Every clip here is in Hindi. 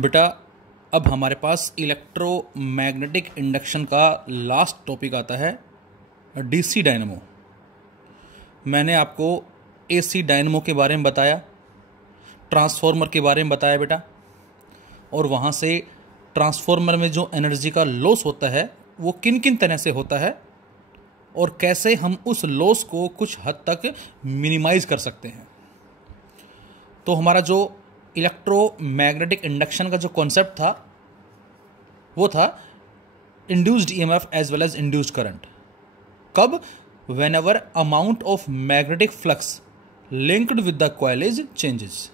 बेटा अब हमारे पास इलेक्ट्रोमैग्नेटिक इंडक्शन का लास्ट टॉपिक आता है डीसी डायनेमो। मैंने आपको एसी डायनेमो के बारे में बताया, ट्रांसफॉर्मर के बारे में बताया बेटा, और वहाँ से ट्रांसफॉर्मर में जो एनर्जी का लॉस होता है वो किन किन तरह से होता है और कैसे हम उस लॉस को कुछ हद तक मिनिमाइज कर सकते हैं। तो हमारा जो इलेक्ट्रोमैग्नेटिक इंडक्शन का जो कॉन्सेप्ट था वो था induced EMF as well as induced current. कब? Whenever amount of magnetic flux linked with the coil is changes.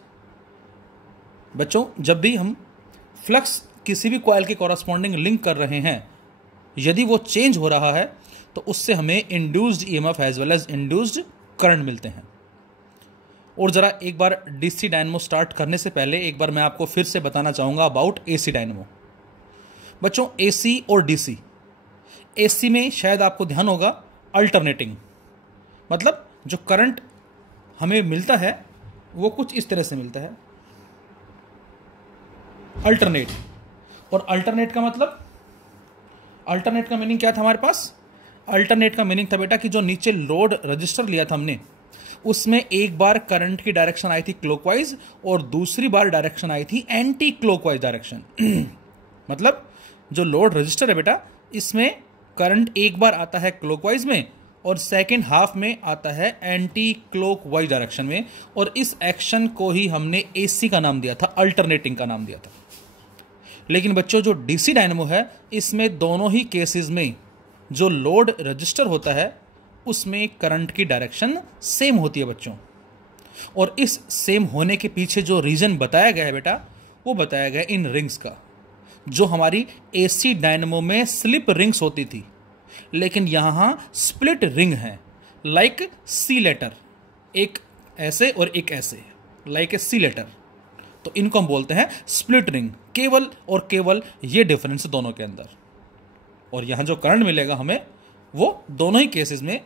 बच्चों, जब भी हम फ्लक्स किसी भी कॉइल के कॉरस्पॉन्डिंग लिंक कर रहे हैं, यदि वो चेंज हो रहा है तो उससे हमें induced EMF as well as induced current मिलते हैं। और ज़रा एक बार डीसी डायनेमो स्टार्ट करने से पहले एक बार मैं आपको फिर से बताना चाहूँगा अबाउट एसी डायनेमो। बच्चों, एसी और डीसी, एसी में शायद आपको ध्यान होगा अल्टरनेटिंग, मतलब जो करंट हमें मिलता है वो कुछ इस तरह से मिलता है, अल्टरनेट। और अल्टरनेट का मतलब, अल्टरनेट का मीनिंग क्या था हमारे पास? अल्टरनेट का मीनिंग था बेटा कि जो नीचे लोड रजिस्टर लिया था हमने, उसमें एक बार करंट की डायरेक्शन आई थी क्लॉकवाइज और दूसरी बार डायरेक्शन आई थी एंटी क्लॉकवाइज डायरेक्शन। मतलब जो लोड रजिस्टर है बेटा, इसमें करंट एक बार आता है क्लॉकवाइज में और सेकेंड हाफ में आता है एंटी क्लॉकवाइज डायरेक्शन में, और इस एक्शन को ही हमने एसी का नाम दिया था, अल्टरनेटिंग का नाम दिया था। लेकिन बच्चों, जो डीसी डायनेमो है इसमें दोनों ही केसेस में जो लोड रजिस्टर होता है उसमें करंट की डायरेक्शन सेम होती है बच्चों। और इस सेम होने के पीछे जो रीजन बताया गया है बेटा, वो बताया गया इन रिंग्स का। जो हमारी एसी डायनेमो में स्लिप रिंग्स होती थी, लेकिन यहां स्प्लिट रिंग है, लाइक सी लेटर, एक ऐसे और एक ऐसे, लाइक ए सी लेटर। तो इनको हम बोलते हैं स्प्लिट रिंग। केवल और केवल ये डिफरेंस दोनों के अंदर। और यहां जो करंट मिलेगा हमें वो दोनों ही केसेस में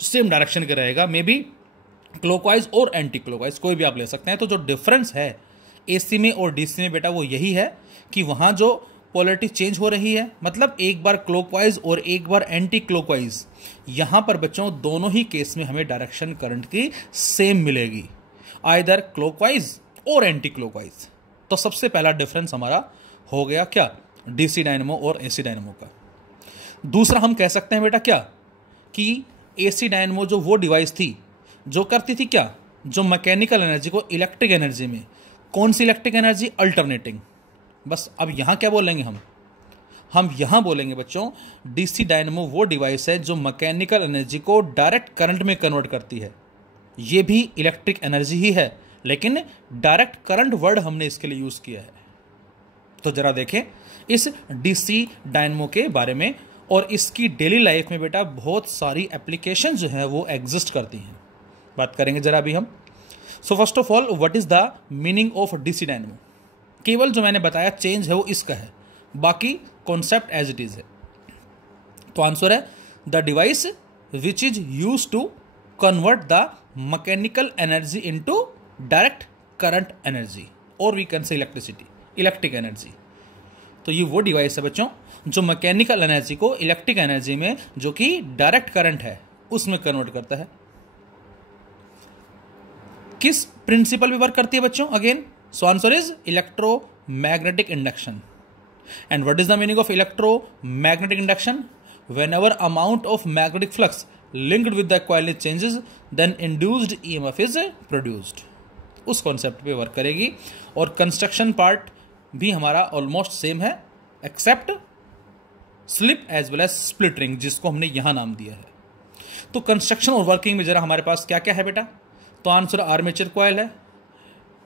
सेम डायरेक्शन का रहेगा, मे बी क्लॉकवाइज और एंटी क्लॉकवाइज, कोई भी आप ले सकते हैं। तो जो डिफरेंस है एसी में और डीसी में बेटा वो यही है कि वहां जो पोलैरिटी चेंज हो रही है, मतलब एक बार क्लॉकवाइज और एक बार एंटी क्लॉकवाइज, यहां पर बच्चों दोनों ही केस में हमें डायरेक्शन करंट की सेम मिलेगी, आइदर क्लॉकवाइज और एंटी क्लॉकवाइज। तो सबसे पहला डिफरेंस हमारा हो गया क्या? डीसी डायनेमो और एसी डायनेमो का। दूसरा हम कह सकते हैं बेटा क्या, कि एसी डायनेमो जो वो डिवाइस थी जो करती थी क्या, जो मैकेनिकल एनर्जी को इलेक्ट्रिक एनर्जी में, कौन सी इलेक्ट्रिक एनर्जी? अल्टरनेटिंग। बस अब यहाँ क्या बोलेंगे हम यहाँ बोलेंगे बच्चों, डीसी डायनेमो वो डिवाइस है जो मैकेनिकल एनर्जी को डायरेक्ट करंट में कन्वर्ट करती है। ये भी इलेक्ट्रिक एनर्जी ही है, लेकिन डायरेक्ट करंट वर्ड हमने इसके लिए यूज़ किया है। तो जरा देखें इस डीसी डायनेमो के बारे में, और इसकी डेली लाइफ में बेटा बहुत सारी एप्लीकेशन जो है वो एग्जिस्ट करती हैं। बात करेंगे जरा अभी हम। So first of all, what is the meaning of DC dynamo? केवल जो मैंने बताया चेंज है वो इसका है, बाकी कॉन्सेप्ट एज इट इज है। तो आंसर है the device which is use to convert the mechanical energy into direct current energy, और we can say electricity, electric energy. तो ये वो डिवाइस है बच्चों जो मैकेनिकल एनर्जी को इलेक्ट्रिक एनर्जी में, जो कि डायरेक्ट करंट है, उसमें कन्वर्ट करता है। किस प्रिंसिपल पे वर्क करती है बच्चों? Again, so answer is electromagnetic induction. And what is the meaning of electromagnetic induction? Whenever amount of magnetic flux linked with the coil changes, then induced EMF is produced. उस कॉन्सेप्ट पे वर्क करेगी। और कंस्ट्रक्शन पार्ट भी हमारा ऑलमोस्ट सेम है, except slip as well as split ring, जिसको हमने यहां नाम दिया है। तो कंस्ट्रक्शन और वर्किंग में जरा हमारे पास क्या क्या है बेटा? तो आंसर आर्मेचर कॉइल है,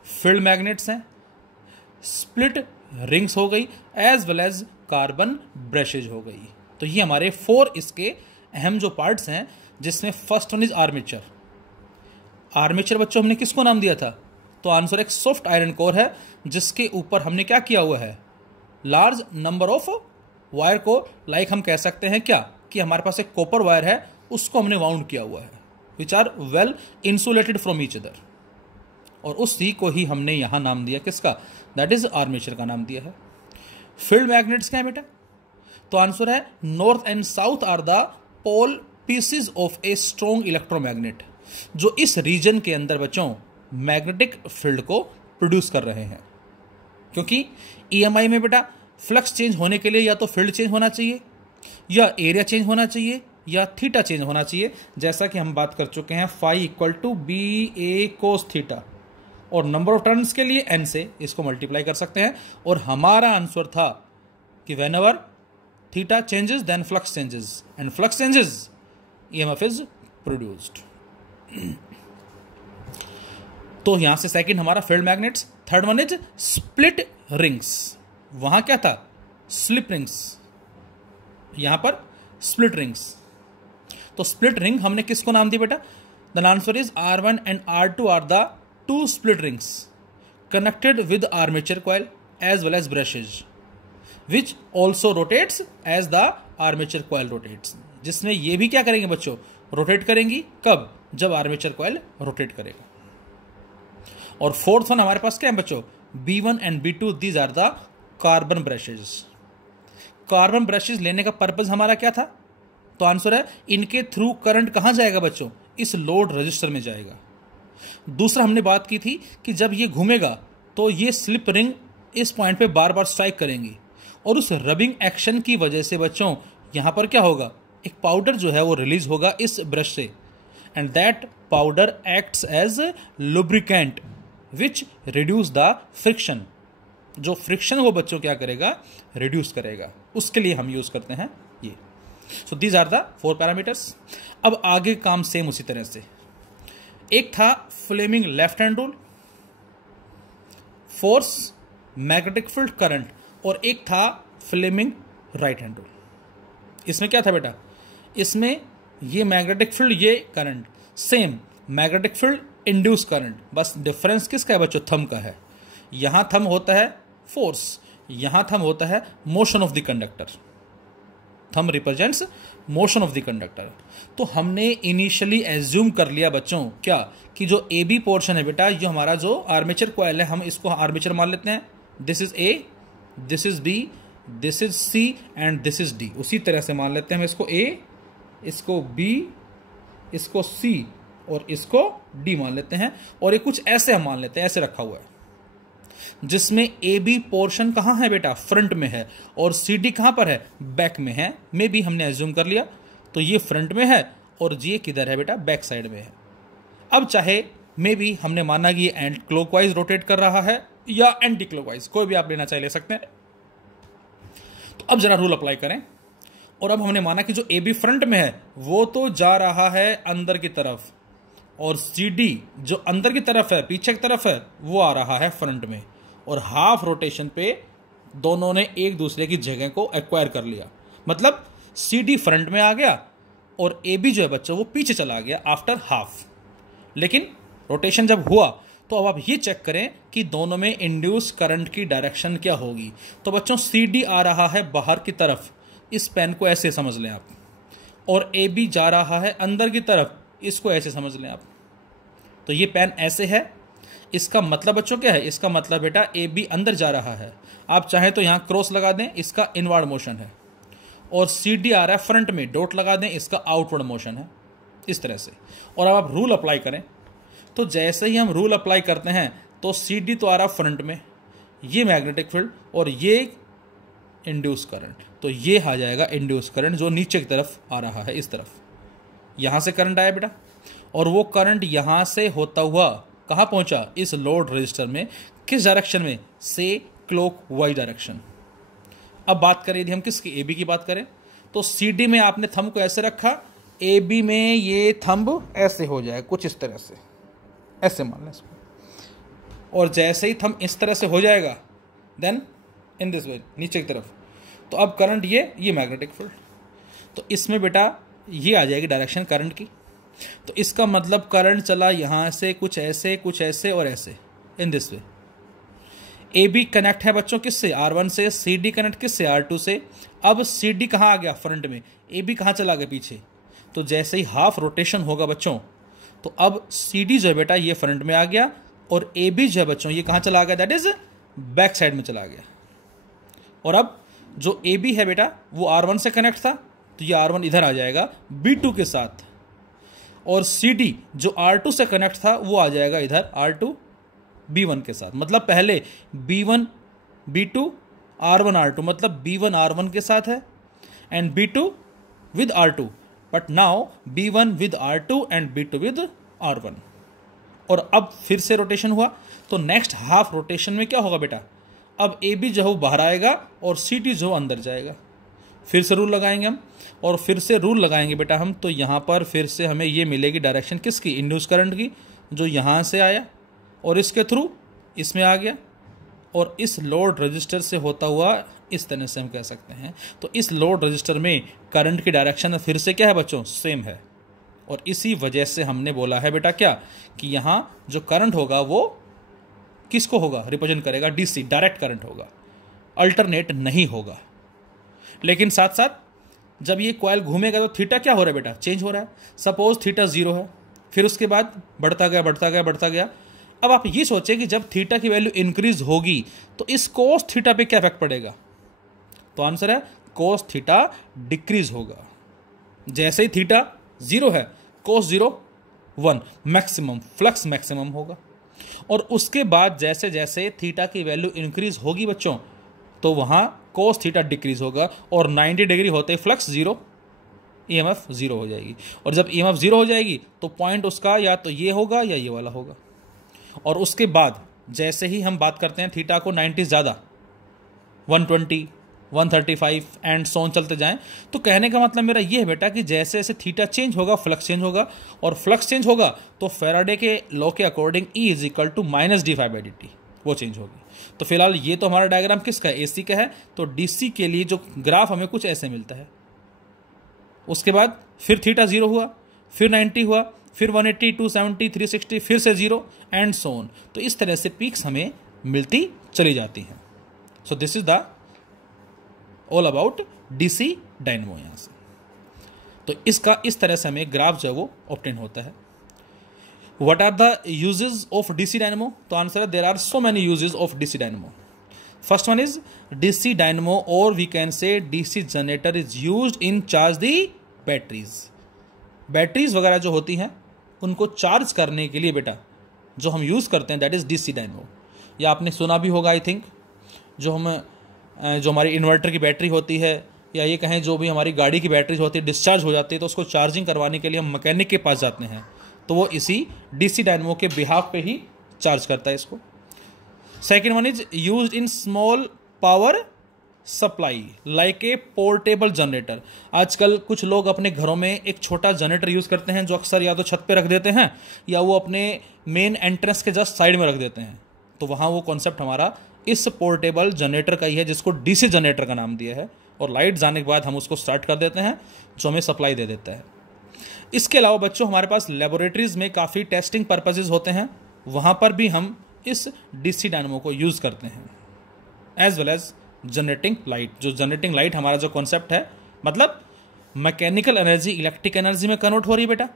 फील्ड मैग्नेट्स हैं, स्प्लिट रिंग्स हो गई, as well as carbon brushes हो गई। तो ये हमारे 4 इसके अहम जो पार्ट्स हैं, जिसमें first one is armature. Armature बच्चों हमने किसको नाम दिया था? तो आंसर एक सॉफ्ट आयरन कोर है, जिसके ऊपर हमने क्या किया हुआ है? लार्ज नंबर ऑफ वायर को, लाइक हम कह सकते हैं क्या, कि हमारे पास एक कॉपर वायर है, उसको हमने वाउंड किया हुआ है, which are well insulated from each other. और उस सी को ही हमने यहाँ नाम दिया किसका, दैट इज आर्मेचर का नाम दिया है। फील्ड मैग्नेट्स क्या है बेटा, तो आंसर है north and south are the pole pieces of a strong electromagnet, जो इस रीजन के अंदर बच्चों मैग्नेटिक फील्ड को प्रोड्यूस कर रहे हैं। क्योंकि ईएमआई में बेटा फ्लक्स चेंज होने के लिए या तो फील्ड चेंज होना चाहिए, या एरिया चेंज होना चाहिए, या थीटा चेंज होना चाहिए, जैसा कि हम बात कर चुके हैं phi equal to B A cos theta, और नंबर ऑफ टर्न्स के लिए एन से इसको मल्टीप्लाई कर सकते हैं। और हमारा आंसर था कि whenever theta changes then flux changes, and flux changes EMF is produced. तो यहां से सेकंड हमारा field magnets. Third one is split rings. वहां क्या था, स्लिप रिंग्स, यहां पर स्प्लिट रिंग्स। तो स्प्लिट रिंग हमने किसको नाम दिया बेटा, the answer is R1 and R2 are the two split rings connected with armature coil as well as brushes which also rotates as the armature coil rotates, जिसमें ये भी क्या करेंगे बच्चों, रोटेट करेंगी। कब, जब आर्मेचर कॉइल रोटेट करेगा। और फोर्थ वन हमारे पास क्या है बच्चों, B1 and B2 these are the carbon brushes. Carbon brushes लेने का पर्पज हमारा क्या था, तो आंसर है इनके थ्रू करंट कहां जाएगा बच्चों, इस लोड रजिस्टर में जाएगा। दूसरा हमने बात की थी कि जब ये घूमेगा तो ये स्लिप रिंग इस पॉइंट पे बार बार स्ट्राइक करेंगी, और उस रबिंग एक्शन की वजह से बच्चों यहां पर क्या होगा, एक पाउडर जो है वो रिलीज होगा इस ब्रश से, and that powder acts as lubricant which reduce the friction. जो फ्रिक्शन वो बच्चों क्या करेगा, रिड्यूस करेगा, उसके लिए हम यूज करते हैं ये। So these are the 4 parameters. अब आगे काम सेम उसी तरह से, एक था Fleming left hand rule, force, magnetic field, current, और एक था फ्लेमिंग राइट हैंड रूल। इसमें क्या था बेटा, इसमें ये मैग्नेटिक फील्ड, ये current, same magnetic field, induce current, बस डिफरेंस किसका है बच्चों, थंब का है। यहां थंब होता है फोर्स, यहां थंब होता है motion of the conductor. Thumb represents motion of the conductor. तो हमने इनिशियली एज्यूम कर लिया बच्चों क्या, कि जो ए बी पोर्शन है बेटा, ये हमारा जो आर्मेचर कॉइल है, हम इसको आर्मेचर मान लेते हैं। This is A, this is B, this is C and this is D. उसी तरह से मान लेते हैं हम इसको ए, इसको बी, इसको सी और इसको डी मान लेते हैं। और ये कुछ ऐसे हम मान लेते हैं, ऐसे रखा हुआ है, जिसमें ए बी पोर्शन कहां है बेटा, फ्रंट में है, और सी डी कहां पर है, बैक में है। मे बी हमने एज्यूम कर लिया, तो ये फ्रंट में है और ये किधर है बेटा, बैक साइड में है। अब चाहे मे बी हमने माना कि ये एंटी क्लॉकवाइज रोटेट कर रहा है या एंटी क्लॉकवाइज, कोई भी आप लेना चाहे ले सकते हैं। तो अब जरा रूल अप्लाई करें, और अब हमने माना कि जो ए बी फ्रंट में है वो तो जा रहा है अंदर की तरफ, और सी डी जो अंदर की तरफ है, पीछे की तरफ है, वो आ रहा है फ्रंट में। और हाफ रोटेशन पे दोनों ने एक दूसरे की जगह को एक्वायर कर लिया, मतलब सी डी फ्रंट में आ गया और ए बी जो है बच्चों वो पीछे चला गया आफ्टर हाफ। लेकिन रोटेशन जब हुआ तो अब आप ये चेक करें कि दोनों में इंड्यूस करंट की डायरेक्शन क्या होगी। तो बच्चों सी डी आ रहा है बाहर की तरफ, इस पेन को ऐसे समझ लें आप, और ए बी जा रहा है अंदर की तरफ, इसको ऐसे समझ लें आप। तो ये पेन ऐसे है, इसका मतलब बच्चों क्या है, इसका मतलब बेटा ए बी अंदर जा रहा है। आप चाहें तो यहाँ क्रॉस लगा दें, इसका इनवर्ड मोशन है, और सी डी आ रहा है फ्रंट में, डॉट लगा दें, इसका आउटवर्ड मोशन है, इस तरह से। और अब आप रूल अप्लाई करें, तो जैसे ही हम रूल अप्लाई करते हैं तो सी डी तो आ रहा फ्रंट में, ये मैग्नेटिक फील्ड और ये इंड्यूस करंट, तो ये आ जाएगा इंड्यूस करंट जो नीचे की तरफ आ रहा है, इस तरफ। यहां से करंट आया बेटा, और वो करंट यहां से होता हुआ कहां पहुंचा, इस लोड रजिस्टर में, किस डायरेक्शन में, से क्लॉक वाइज डायरेक्शन। अब बात करें यदि हम किसकी, ए बी की बात करें, तो सी डी में आपने थंब को ऐसे रखा, ए बी में ये थंब ऐसे हो जाए, कुछ इस तरह से, ऐसे मान लें इसको। और जैसे ही थंब इस तरह से हो जाएगा, देन इन दिस वे, नीचे की तरफ, तो अब करंट ये मैग्नेटिक फील्ड, तो इसमें बेटा ये आ जाएगी डायरेक्शन करंट की। तो इसका मतलब करंट चला यहां से कुछ ऐसे और ऐसे, in this way. A B connect है बच्चों किससे, R1 से, सी डी कनेक्ट किससे, R2 से। अब सी डी कहां आ गया, फ्रंट में, ए बी कहां चला गया, पीछे। तो जैसे ही हाफ रोटेशन होगा बच्चों, तो अब सी डी जो है बेटा ये फ्रंट में आ गया, और ए बी जो है बच्चों ये कहाँ चला गया, दैट इज बैक साइड में चला गया। और अब जो ए बी है बेटा वो R1 से कनेक्ट था, तो ये R1 इधर आ जाएगा B2 के साथ, और सी डी जो R2 से कनेक्ट था वो आ जाएगा इधर R2 B1 के साथ। मतलब पहले B1 B2 R1 R2, मतलब B1 R1 के साथ है and B2 with R2, but now B1 with R2 and B2 with R1। और अब फिर से रोटेशन हुआ, तो नेक्स्ट हाफ रोटेशन में क्या होगा बेटा, अब ए बी जो है वो बाहर आएगा और सी टी जो अंदर जाएगा। फिर से रूल लगाएंगे हम, और फिर से रूल लगाएंगे बेटा हम, तो यहाँ पर फिर से हमें ये मिलेगी डायरेक्शन किसकी, इंड्यूस करंट की, जो यहाँ से आया और इसके थ्रू इसमें आ गया, और इस लोड रजिस्टर से होता हुआ इस तरह से हम कह सकते हैं। तो इस लोड रजिस्टर में करंट की डायरेक्शन फिर से क्या है बच्चों, सेम है। और इसी वजह से हमने बोला है बेटा क्या, कि यहाँ जो करंट होगा वो किसको होगा, रिप्रेजेंट करेगा डीसी, डायरेक्ट करंट होगा, अल्टरनेट नहीं होगा। लेकिन साथ साथ जब ये कॉइल घूमेगा तो थीटा क्या हो रहा है बेटा, चेंज हो रहा है। सपोज थीटा 0 है, फिर उसके बाद बढ़ता गया बढ़ता गया बढ़ता गया। अब आप ये सोचें कि जब थीटा की वैल्यू इंक्रीज होगी तो इस कोस थीटा पे क्या इफेक्ट पड़ेगा, तो आंसर है कोस थीटा डिक्रीज होगा। जैसे ही थीटा 0 है, कोस 0 1, मैक्सिमम फ्लक्स मैक्सिमम होगा। और उसके बाद जैसे जैसे थीटा की वैल्यू इंक्रीज होगी बच्चों, तो वहां कोस थीटा डिक्रीज होगा, और 90 डिग्री होते ही फ्लक्स 0, ईएमएफ 0 हो जाएगी। और जब ईएमएफ 0 हो जाएगी तो पॉइंट उसका या तो ये होगा या ये वाला होगा। और उसके बाद जैसे ही हम बात करते हैं थीटा को 90 ज़्यादा, 120 135 एंड सोन चलते जाएं, तो कहने का मतलब मेरा ये है बेटा कि जैसे जैसे थीटा चेंज होगा फ्लक्स चेंज होगा, और फ्लक्स चेंज होगा तो फैराडे के लॉ के according E is equal to -d∅dt वो चेंज होगी। तो फिलहाल ये तो हमारा डायग्राम किसका है, AC का है। तो DC के लिए जो ग्राफ हमें कुछ ऐसे मिलता है। उसके बाद फिर थीटा 0 हुआ, फिर 90 हुआ, फिर 180 270 360, फिर से 0 एंड सो ऑन। तो इस तरह से पीक्स हमें मिलती चली जाती हैं। So this is the all about DC dynamo. यहाँ से तो इसका इस तरह से हमें ग्राफ जो है वो ऑब्टेन होता है। What are the uses of DC dynamo? तो आंसर है, there are so many uses of DC dynamo. First one is DC dynamo, or we can say DC generator is used in charge the batteries. Batteries वगैरह जो होती हैं उनको चार्ज करने के लिए बेटा जो हम यूज़ करते हैं दैट इज़ DC डायनेमो। या आपने सुना भी होगा आई थिंक, जो हमारी इन्वर्टर की बैटरी होती है, या ये कहें जो भी हमारी गाड़ी की बैटरीज होती है डिस्चार्ज हो जाती है, तो उसको चार्जिंग करवाने के लिए हम मैकेनिक के पास जाते हैं, तो वो इसी DC डायनेमो के बिहाफ पे ही चार्ज करता है इसको। Second one is used in small power supply like a portable generator. आजकल कुछ लोग अपने घरों में एक छोटा जनरेटर यूज़ करते हैं, जो अक्सर या तो छत पे रख देते हैं या वो अपने मेन एंट्रेंस के जस्ट साइड में रख देते हैं। तो वहाँ वो कॉन्सेप्ट हमारा इस पोर्टेबल जनरेटर का ही है, जिसको DC जनरेटर का नाम दिया है। और लाइट जाने के बाद हम उसको स्टार्ट कर देते हैं, जो हमें सप्लाई दे देता है। इसके अलावा बच्चों हमारे पास लेबोरेटरीज में काफ़ी टेस्टिंग पर्पजेज होते हैं, वहाँ पर भी हम इस DC डायनेमो को यूज़ करते हैं, as well as generating light. जो जनरेटिंग लाइट हमारा जो कॉन्सेप्ट है, मतलब मैकेनिकल एनर्जी इलेक्ट्रिक एनर्जी में कन्वर्ट हो रही है बेटा,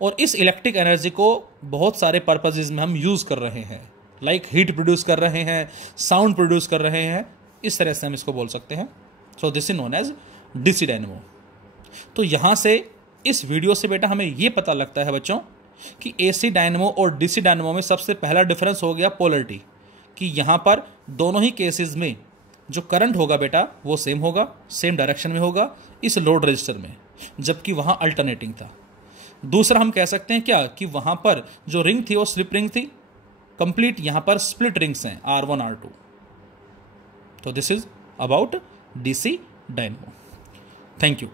और इस इलेक्ट्रिक एनर्जी को बहुत सारे पर्पजेज में हम यूज़ कर रहे हैं, लाइक हीट प्रोड्यूस कर रहे हैं, साउंड प्रोड्यूस कर रहे हैं, इस तरह से हम इसको बोल सकते हैं। So this is known as DC dynamo. तो यहाँ से इस वीडियो से बेटा हमें ये पता लगता है बच्चों कि AC डायनेमो और DC डायनेमो में सबसे पहला डिफरेंस हो गया पोलरिटी, कि यहाँ पर दोनों ही केसेस में जो करंट होगा बेटा वो सेम होगा, सेम डायरेक्शन में होगा इस लोड रजिस्टर में, जबकि वहाँ अल्टरनेटिंग था। दूसरा हम कह सकते हैं क्या, कि वहाँ पर जो रिंग थी वो स्लिप रिंग थी, कंप्लीट यहाँ पर स्प्लिट रिंग्स हैं R1 R2। तो this is about DC dynamo. Thank you.